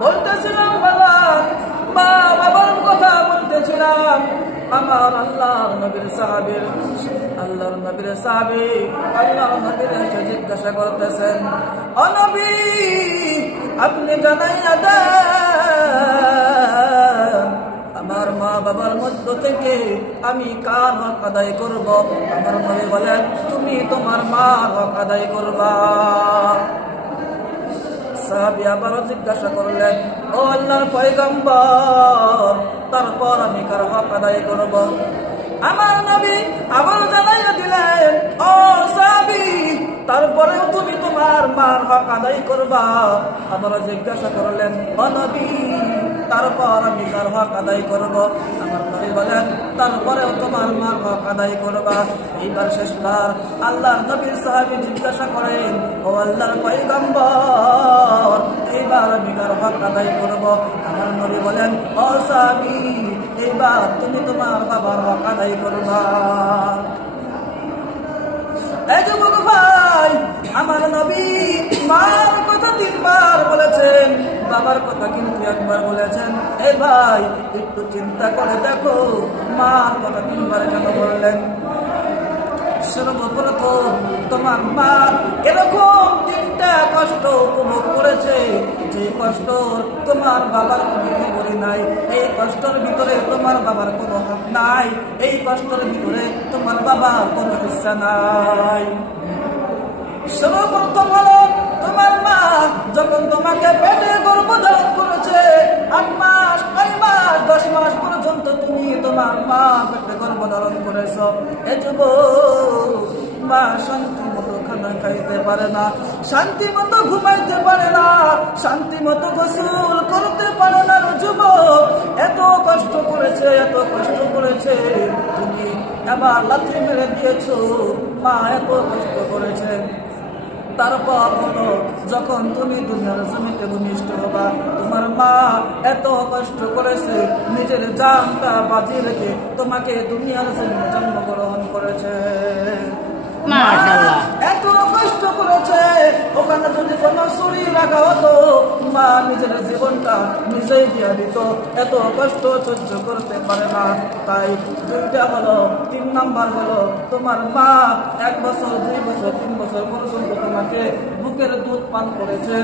বলতেছিলাম বাবার মা বাবার কথা বলতেছিলাম। আমার আল্লাহর নবীর সাহাবী আল্লাহর নবীর জিজ্ঞাসা করতেছেন, ও নবী আপনি জানাইয়া দেন আমার মা বাবার মধ্য থেকে আমি কার হক আদায় করব? আমার নবী বলেন, তুমি তোমার মার হক আদায় করবা। সাহাবী আবার জিজ্ঞাসা করলেন, ও আল্লাহর পয়গম্বর তারপর আমি কার হক আদায় করব? আমার নবী আবার জানাইয়া দিলেন, ও সাহাবী তারপরেও তুমি তোমার মার হক আদায় করবা। আবার জিজ্ঞাসা করলেন, ও নবী তারপর আমি কার হক আদায় করব? আমার নবী বলেন, তারপরেও তোমার মার হক আদায় করবা। এইবার শেষবার আল্লাহর নবীর সাহাবী জিজ্ঞাসা করেন, ও আল্লাহর পয়গম্বর এইবার আমি কার হক আদায় করব? আমার নবী বলেন, ও সাহাবী এইবার তুমি তোমার বাবার হক আদায় করবা। এই যুবক ভাই, আমার নবী মার কথা 3 বার বলেছেন, বাবার কথা কিন্তু 1 বার বলেছেন। এই ভাই একটু চিন্তা করে দেখো মার কথা 3 বার কেন বললেন? সর্বপ্রথম তোমার মা এরকম 3টা কষ্ট উপভোগ করেছে যে কষ্ট তোমার বাবার কোনো খবরই নাই। এই কষ্টের ভিতরে তোমার বাবার কোনো হক নাই, এই কষ্টের ভিতরে তোমার বাবার কোনো হিস্সা নাই। সর্বপ্রথম হলো তোমার মা যখন তোমাকে পেটে গর্ভধারণ করেছে 8 মাস 9 মাস 10 মাস পর্যন্ত তুমি তোমার মা পেটে গর্ভধারণ করেছ। এই যুবক মা শান্তি মতো খানা খাইতে পারে না, শান্তি মতো ঘুমাইতে পারে না, শান্তি মতো গোসল করতে পারে না। যুবক এত কষ্ট করেছে, এত কষ্ট করেছে, তুমি এবার লাথি মেরে দিয়েছো। মা এত কষ্ট করেছে, তারপর হলো যখন তুমি দুনিয়ার জমিতে ভূমিষ্ঠ হবা, তোমার মা এত কষ্ট করেছে, নিজের জানটা বাজি রেখে তোমাকে দুনিয়ার জমিনে জন্মগ্রহণ করেছে। এত কষ্ট করেছে, ওখানে যদি কোনো ছুরি রাখা হতো মা নিজের জীবনটা নিজেই দিয়ে দিত। এত কষ্ট সহ্য করতে পারে না। তাই 2টা হলো। 3 নাম্বার হলো তোমার মা 1 বছর 2 বছর 3 বছর পর্যন্ত তোমাকে বুকের দুধ পান করেছে।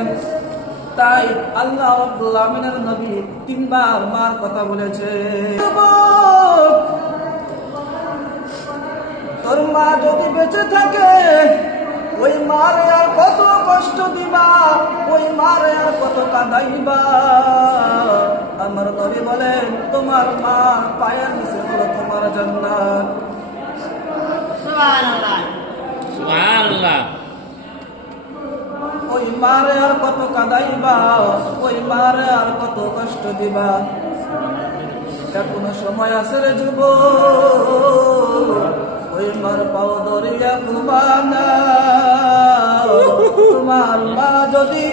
তাই আল্লাহ রাব্বুল আমিনের নবী 3 বার মার কথা বলেছে। তোর মা যদি বেঁচে থাকে ওই মারে আর কত কষ্ট দিবা, ওই মারে আর কত কাঁদাইবা। আমার নবী বলেন, তোমার মা পায়ের নিচে হলো তোমার জান্নাত। সুবহানাল্লাহ সুবহানাল্লাহ। ওই মারে আর কত কাঁদাইবা, ওই মারে আর কত কষ্ট দিবা। এখনো সময় আছে রে যুবক, ওই মার পাও দরিয়া ঘুমানা। তোমার মা যদি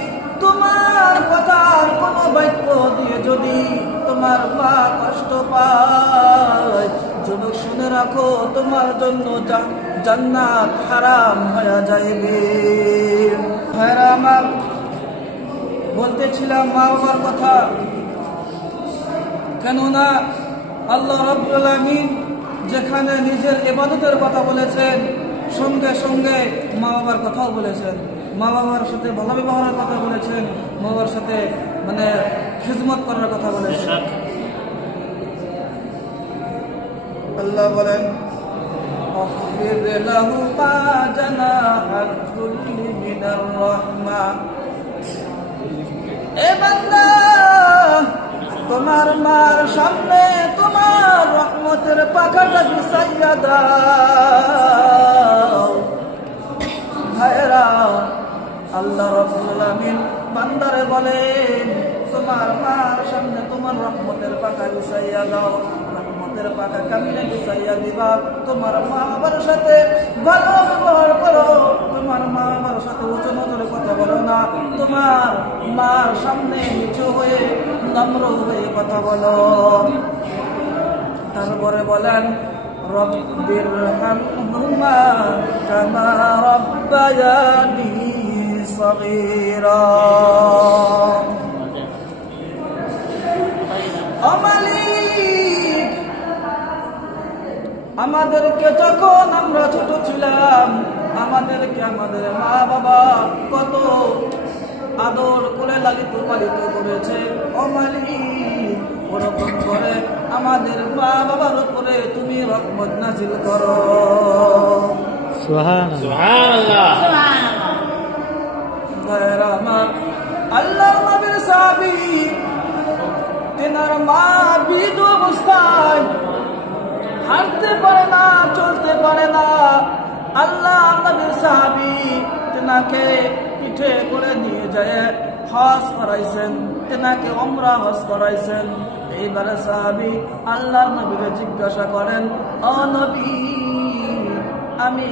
তোমার কথার কোনো বাক্য দিয়ে যদি তোমার মা কষ্ট পায়, যুবক শুনে রাখো তোমার জন্য জান্নাত হারাম হয়ে যাইবে। ভাইরা আমার, বলতেছিলাম মা বাবার কথা, কেননা আল্লাহ রাব্বুল আমিন যেখানে নিজের ইবাদতের কথা বলেছেন সঙ্গে সঙ্গে মা বাবার কথাও বলেছেন। মা বাবার সাথে ভালো ব্যবহারের কথা বলেছেন, মা বাবার সাথে মানে খিদমত করার কথা বলেছেন। আল্লাহ বলেন, আখফির লাহু মা জানাহাদ যুল্লি মিনার রাহমা। এ বান্দা, তোমার মার সামনে তোমার রহমতের পাখাটা বিছাইয়া দাও। ভাইরা, আল্লাহ রাব্বুল আমিন বান্দারে বলেন, তোমার মার সামনে তোমার রহমতের পাখা বিছাইয়া দাও। রহমতের পাখা কেমনে বিছাইয়া দিবা? তোমার মা বাবার সাথে ভালো ব্যবহার করো, তোমার মা বাবার সাথে উঁচু নজরে কথা বলো না, তোমার মার সামনে নিচু হয়ে নম্র হয়ে কথা বলো। তারপরে বলেন, রব্বিরহামহুমা কামা রব্বায়ানি সগীরা। আমাদেরকে যখন আমরা ছোট ছিলাম আমাদেরকে আমাদের মা বাবা কত আদর করে লালিত পালিত করেছে। ও মালিক, ওরকম করে আমাদের মা বাবার উপরে তুমি রহমত নাযিল করো। সুবহানাল্লাহ। আমার আল্লাহর নবীর সাহাবী তেনার মা বৃদ্ধ অবস্থায় হাঁটতে পারে না, চলতে পারে না। আল্লাহর নবীর সাহাবী তেনাকে পিঠে করে নিয়ে যায় হজ করাইছেন, তেনাকে উমরা হজ করাইছেন। এইবারে সাহাবী আল্লাহর নবীকে জিজ্ঞাসা করেন, ও নবী, আমি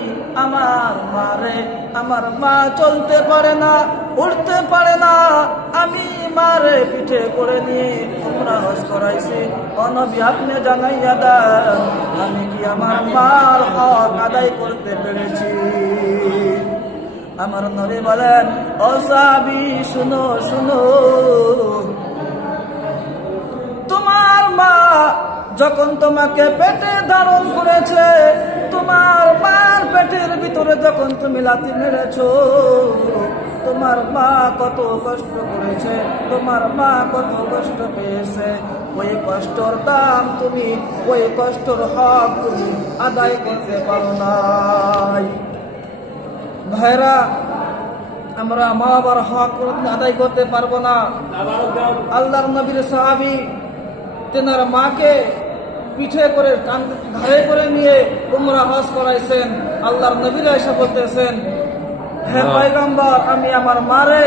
আমার মা চলতে পারে না, উঠতে পারে না, আমি মারে পিঠে করে নিয়ে উমরা হজ করাইছি। ও নবী, আপনি জানাইয়া দেন আমি কি আমার মার হক আদায় করতে পেরেছি? আমার নবী বলেন, ও সাহাবী, শুনো শুনো, তোমার মা যখন তোমাকে পেটে ধারণ করেছে, তোমার মার পেটের ভিতরে যখন তুমি লাথি মেরেছো, তোমার মা কত কষ্ট করেছে, তোমার মা কত কষ্ট পেয়েছে। ওই কষ্টর দাম তুমি, ওই কষ্টর হক তুমি আদায় করতে পারো নাই। ভাইরা, আমরা মা বাবার হক আদায় করতে পারবো না। আল্লাহর নবীর সাহাবী তেনার মাকে পিঠে করে ঘাড়ে করে নিয়ে উমরা হজ করাইছেন। আল্লাহর নবীরা এসে বলতেছেন, হে পয়গম্বর, আমি আমার মারে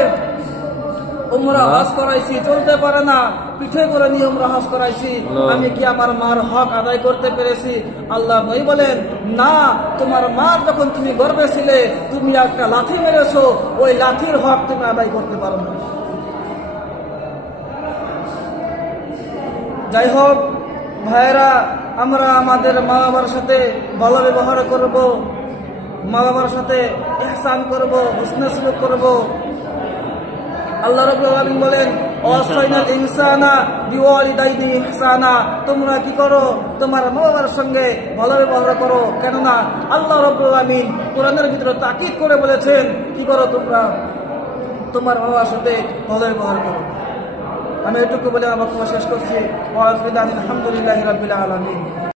উমরা হজ করাইছি, চলতে পারে না, পিঠে করে নিয়ে উমরা হজ করাইছি, আমি কি আমার মার হক আদায় করতে পেরেছি? আল্লাহর নবী বলেন, না, তোমার মা যখন তুমি গর্ভে ছিলে তুমি একটা লাথি মেরেছো, ওই লাথির হক তুমি আদায় করতে পারো না। যাই হোক ভাইরা, আমরা আমাদের মা বাবার সাথে ভালো ব্যবহার করব, মা বাবার সাথে ইহসান করব, হুসনে সুলুক করব। আল্লাহ রাব্বুল আলামিন বলেন, ওয়াসাইনাল ইনসানা বিওয়ালিদাইহি ইহসানা, তোমরা কি করো? তোমার মা বাবার সঙ্গে ভালো ব্যবহার করো। কেননা আল্লাহ রাব্বুল আলামিন কোরআনের ভিতরে তাকিদ করে বলেছেন, কি করো? তোমরা তোমার মা বাবার সাথে ভালো ব্যবহার করো। আমি এটুকু বলে আমার বক্তব্য শেষ করছি। ওয়া আলহামদুলিল্লাহি রাব্বিল আলামিন।